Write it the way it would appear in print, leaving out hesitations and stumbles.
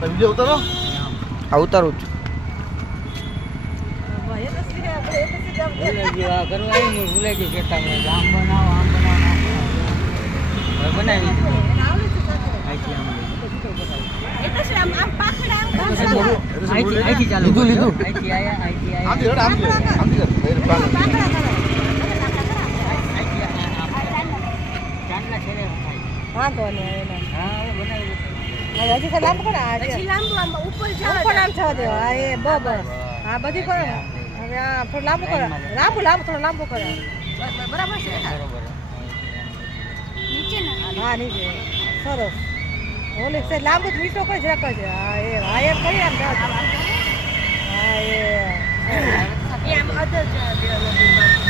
video ઉતારો આ ઉતારું છું હજી લાંબુ કરો ઉપર જવા દે હા બધી કરો હવે આ થોડું લાંબુ કરો થોડું લાંબુ કરો બરાબર છે નીચે હા નીચે સરસ ઓલી છે લાંબુ મીઠો કરી જરાક છે હા એમ કરી આમ હા એ આમ અદર